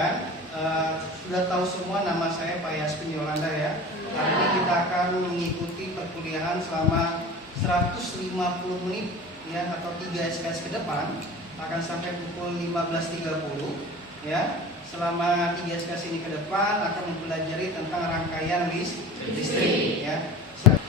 ya, sudah tahu semua nama saya Pak Yasmin Yolanda ya. Hari ini kita akan mengikuti perkuliahan selama 150 menit ya, atau 3 SKS ke depan, akan sampai pukul 15.30 ya. Selama 3 SKS ini ke depan akan mempelajari tentang rangkaian listrik ya.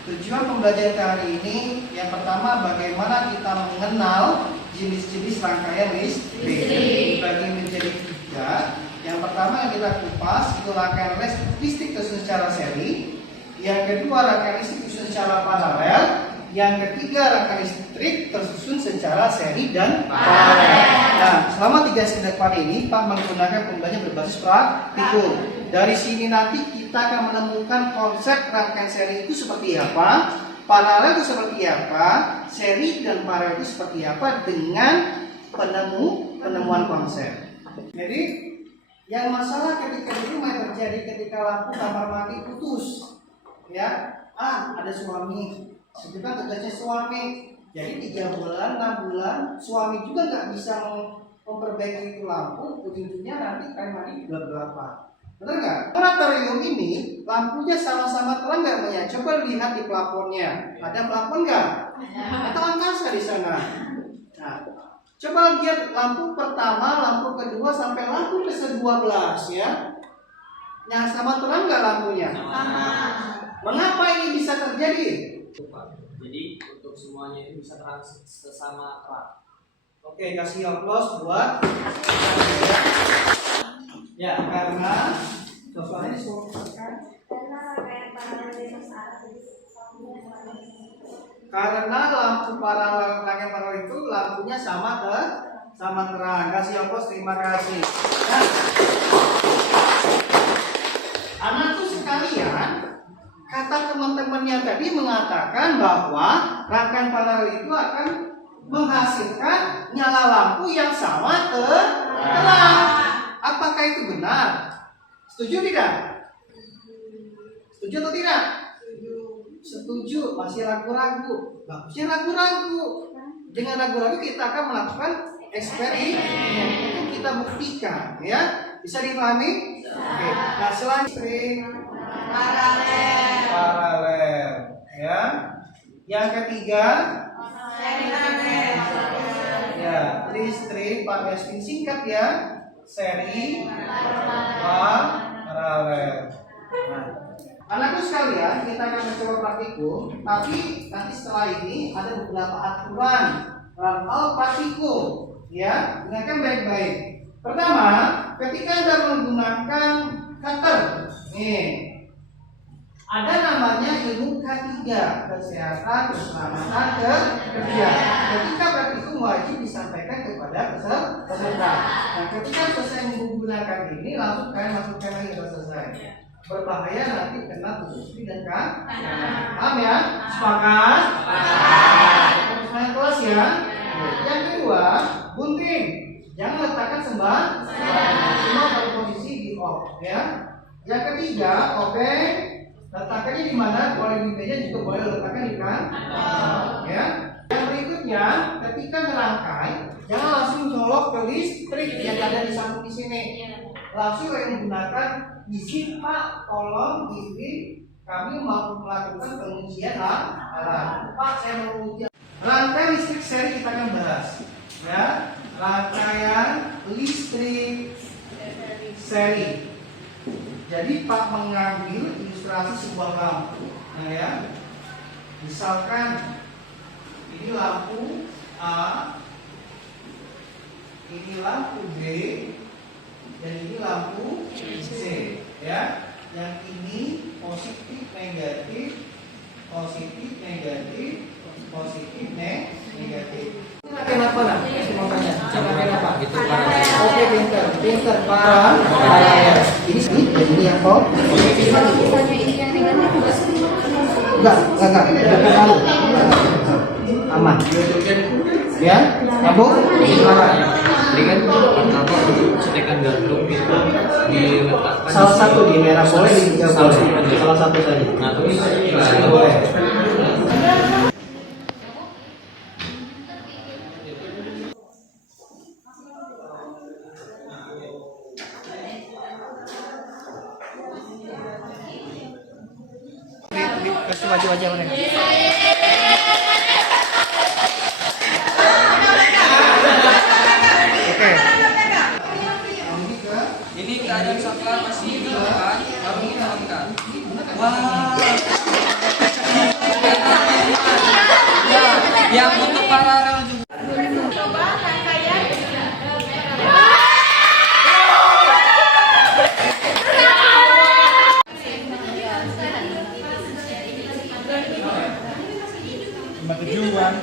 Tujuan pembelajaran hari ini yang pertama, bagaimana kita mengenal jenis-jenis rangkaian listrik. Dibagi menjadi 3. Yang pertama yang kita kupas itu rangkaian listrik tersusun secara seri. Yang kedua, rangkaian listrik tersusun secara paralel. Yang ketiga, rangkaian listrik tersusun secara seri dan paralel. Nah, selama 3 SKS ke depan ini Pak menggunakan pembelajaran berbasis praktikum. Dari sini nanti kita akan menemukan konsep rangkaian seri itu seperti apa, paralel itu seperti apa, seri dan paralel itu seperti apa dengan penemuan konsep. Jadi yang masalah ketika di rumah terjadi ketika lampu kamar mandi putus, ya, ada suami, sebetulnya tugasnya suami, jadi 3 bulan, 6 bulan, suami juga nggak bisa memperbaiki itu lampu, ujung-ujungnya nanti kamar mandi gelap-gelapan. Benar nggak? Laboratorium ini lampunya sama-sama terang nggak punya? Coba lihat di plafonnya, ada plafon nggak? Atau angkasa di sana? Nah, coba lihat lampu pertama, lampu kedua sampai lampu ke-12 ya. Yang sama terang nggak lampunya? Sama. Mengapa ini bisa terjadi? Jadi untuk semuanya itu bisa terang sesama terang. Oke, kasih aplaus buat ya, karena soalnya karena lampu paralel, rangkaian paralel itu lampunya sama terang. Kasih aplaus, terima kasih. Nah, anakku sekalian, kata teman-temannya tadi mengatakan bahwa rangkaian paralel itu akan menghasilkan nyala lampu yang sama terang. Apakah itu benar? Setuju tidak? Setuju atau tidak? Setuju. Masih ragu-ragu. Bagusnya ragu-ragu. Dengan ragu-ragu kita akan melakukan eksperimen untuk kita buktikan, ya. Bisa dipahami? Oke. Nah, selanjutnya paralel, ya. Yang ketiga, ya, listrik pakai singkat ya. Seri paralel. Nah, anakku sekalian, kita akan mencoba praktikum, tapi nanti setelah ini ada beberapa aturan dalam hal praktikum, ya. Dengarkan baik-baik. Pertama, ketika Anda menggunakan cutter, nih, ada namanya ilmu K3, kesehatan, keselamatan, kerja. Ketika praktikum wajib disampaikan kepada peserta. Nah, ketika selesai menggunakan ini, langsung kalian masukkan lagi sudah selesai. Berbahaya nanti kena tubuh dan kan? Paham ya? Sepakat? Sepakat kelas ya. Yang kedua, gunting. Jangan letakkan sembarangan. Cuma pada posisi di off, ya. Yang ketiga, letakkannya di mana? Boleh di meja, juga boleh letakkan di kantong, ya. Yang berikutnya, ketika merangkai, jangan langsung colok ke listrik yang ada di samping di sini. Langsung menggunakan izin Pak, tolong izin kami mau melakukan pengujian alat. Pak, saya mau ujian. Rangkaian listrik seri kita akan bahas, ya. Rangkaian listrik seri. Jadi Pak mengambil ilustrasi sebuah lampu, nah ya. Misalkan ini lampu A, ini lampu B, dan ini lampu C, ya. Yang ini positif, negatif, positif, negatif, positif, negatif. Kenapa lah? Kenapa? Itu paralel. Oke, pinter, paralel. Ini yang kok? Enggak. Tahu. Aman. Ya, nyambung? Ini kan apa? Setekan gantung itu diletakkan. Salah satu di merah boleh, di hijau boleh. Salah satu saja. Nah, terus boleh. wajah-wajah mereka. Oke. Ini keadaan saklar masih dilakukan, lalu kita angkat. Wah. Yang untuk paralel juga. Tujuan.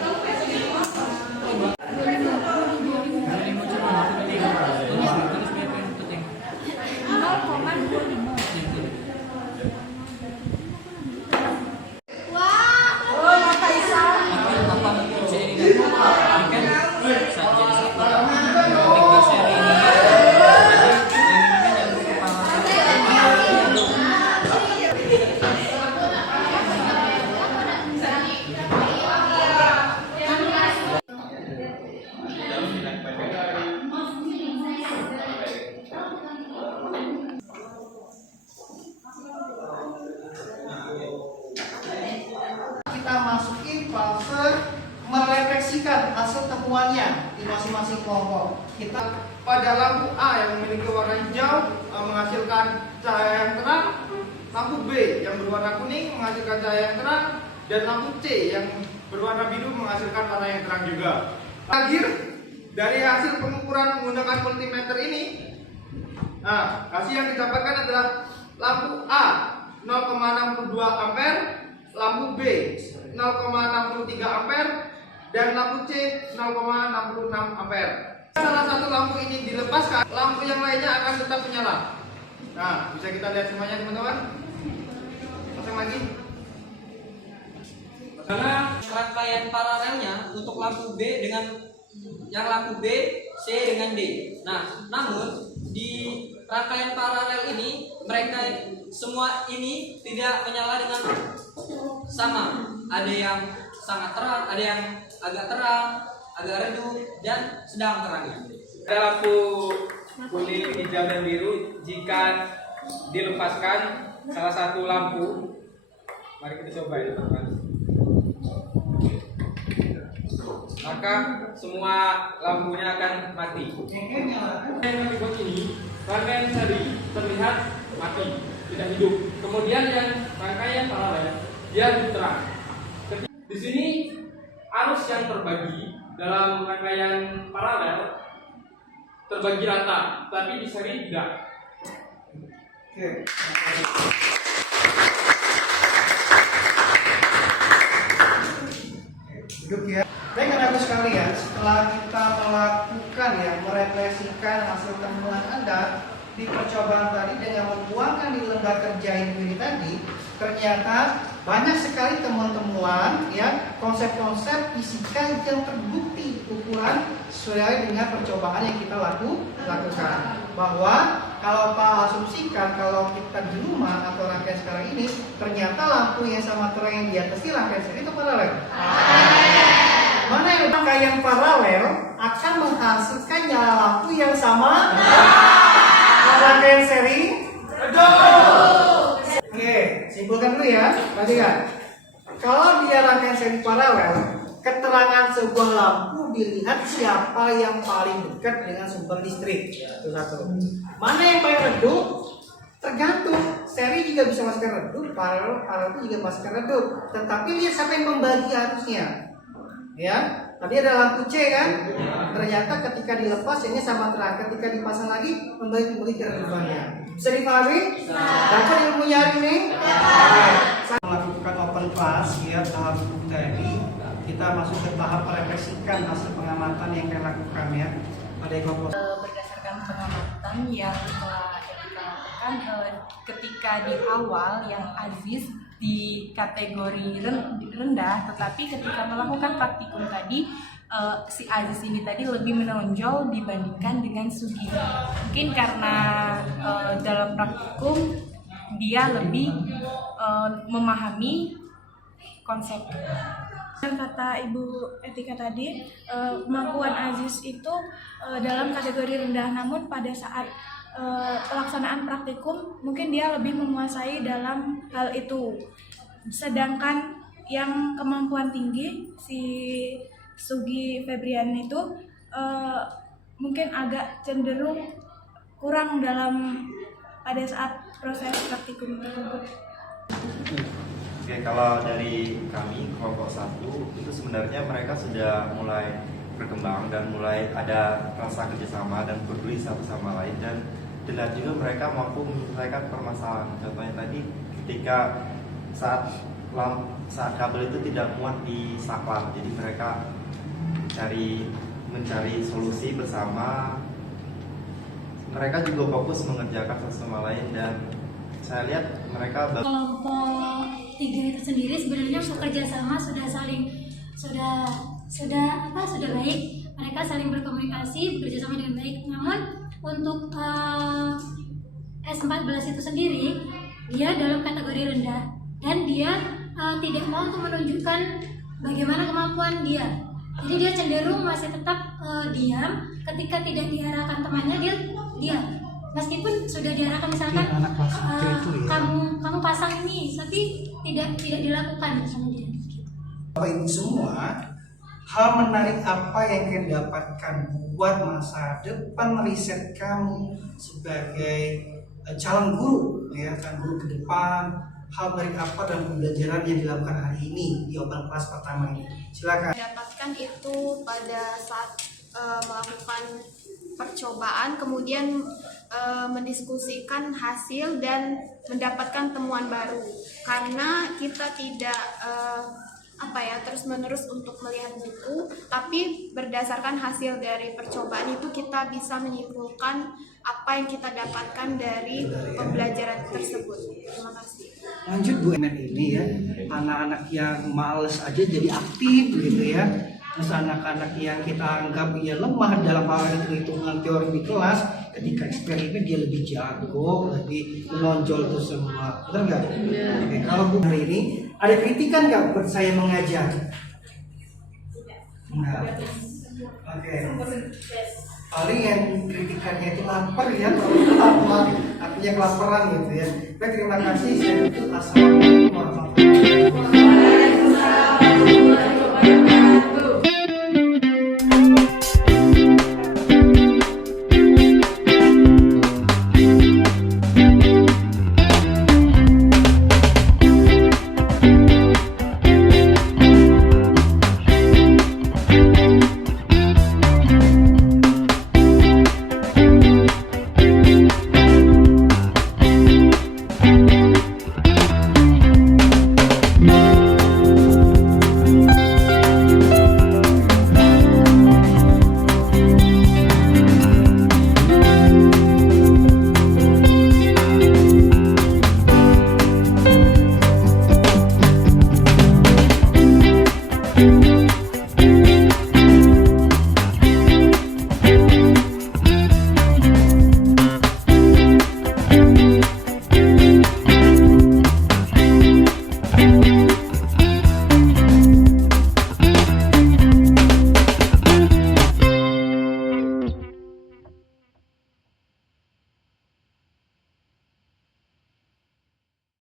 Kita masuki fase merefleksikan hasil temuannya di masing-masing kelompok. Kita Pada lampu A yang memiliki warna hijau menghasilkan cahaya yang terang, lampu B yang berwarna kuning menghasilkan cahaya yang terang, dan lampu C yang berwarna biru menghasilkan warna yang terang juga. Terakhir, dari hasil pengukuran menggunakan multimeter ini, hasil yang didapatkan adalah lampu A 0,62 ampere, lampu B 0,63 ampere, dan lampu C 0,66 ampere. Salah satu lampu ini dilepaskan, lampu yang lainnya akan tetap menyala. Nah, bisa kita lihat semuanya teman-teman. Pasang lagi. Karena rangkaian paralelnya untuk lampu B dengan yang lampu B, C dengan D. Nah, namun di rangkaian paralel ini mereka semua ini tidak menyala dengan sama. Ada yang sangat terang, ada yang agak terang, agak redup, dan sedang terangnya. Ada lampu kuning, hijau, dan biru. Jika dilepaskan salah satu lampu, mari kita coba ya teman-teman. Maka semua lampunya akan mati. Yang dibuat ini, rangkaian seri terlihat mati, tidak hidup. Kemudian yang rangkaian paralel, dia terang. Di sini arus yang terbagi dalam rangkaian paralel terbagi rata, tapi di seri tidak. Oke. Duduk ya. Baik sekalian, setelah kita melakukan merefleksikan hasil temuan Anda di percobaan tadi dengan membuangkan di lembar kerja ini tadi, ternyata banyak sekali temuan-temuan konsep-konsep fisika yang terbukti ukuran sesuai dengan percobaan yang kita lakukan. Bahwa kalau Pak asumsikan kalau kita di rumah atau rangkaian sekarang ini ternyata lampu yang sama terang yang di atas ini rangkaian seri itu paralel. Mana yang rangkaian paralel akan menghasilkan nyala lampu yang sama rangkaian seri? Oke, simpulkan dulu ya. Perhatikan. Kalau dia rangkaian seri paralel, keterangan sebuah lampu dilihat siapa yang paling dekat dengan sumber listrik. Itu satu. Mana yang paling redup? Tergantung. Seri juga bisa masukkan redup, paralel itu juga masukkan redup. Tetapi lihat siapa yang membagi arusnya. Ya, tadi ada lampu C kan? Ternyata ketika dilepas ini sama terang, ketika dipasang lagi membagi keredupannya. Bisa dipahami? Dapat ilmunya hari ini? Saya melakukan open class tahap tadi. Kita masuk ke tahap merefleksikan hasil pengamatan yang kita lakukan ya. Pada berdasarkan pengamatan yang telah kita lakukan ketika di awal yang Aziz di kategori rendah, tetapi ketika melakukan praktikum tadi si Aziz ini tadi lebih menonjol dibandingkan dengan Sugi. Mungkin karena dalam praktikum dia lebih memahami konsep. Kata Ibu Etika tadi, kemampuan Aziz itu dalam kategori rendah, namun pada saat pelaksanaan praktikum mungkin dia lebih menguasai dalam hal itu. sedangkan yang kemampuan tinggi si Sugi Febrian itu mungkin agak cenderung kurang dalam pada saat proses praktikum tersebut. Oke, kalau dari kami kelompok 1 itu sebenarnya mereka sudah mulai berkembang dan mulai ada rasa kerjasama dan peduli satu sama lain, dan dilihat juga mereka mampu menyelesaikan permasalahan. Contohnya tadi ketika saat kabel itu tidak muat di saklar, jadi mereka mencari solusi bersama. Mereka juga fokus mengerjakan satu sama lain, dan saya lihat mereka kelompok 3 itu sendiri sebenarnya bekerja sama sudah baik. Mereka saling berkomunikasi, bekerja sama dengan baik. Namun untuk S14 itu sendiri dia dalam kategori rendah dan dia tidak mau untuk menunjukkan bagaimana kemampuan dia. Jadi dia cenderung masih tetap diam ketika tidak diarahkan temannya, dia diam. Meskipun sudah diarahkan misalkan kamu pasang ini, tapi tidak dilakukan sama dia. Bapak Ibu semua, hal menarik apa yang kalian dapatkan buat masa depan riset kamu sebagai calon guru, ya kan, guru ke depan? Hal menarik apa dalam pembelajaran yang dilakukan hari ini di open class pertama ini? Silakan. Dapatkan itu pada saat melakukan percobaan, kemudian mendiskusikan hasil dan mendapatkan temuan baru. Karena kita tidak terus-menerus untuk melihat buku, tapi berdasarkan hasil dari percobaan itu kita bisa menyimpulkan apa yang kita dapatkan dari pembelajaran tersebut. Terima kasih. Lanjut Bu Emen, ini ya, anak-anak yang males aja jadi aktif gitu ya. Terus anak-anak yang kita anggap ya lemah dalam hal hitung-hitungan teori di kelas, ketika eksperimen dia lebih jago, lebih menonjol itu semua. Betul nggak? Oke, kalau Bu hari ini ada kritikan nggak buat saya mengajar? Enggak. Oke. Paling yang kritikannya itu lapar ya, lapar, artinya kelaparan gitu ya. Baik, terima kasih. Saya tutup. Assalamualaikum warahmatullahi wabarakatuh.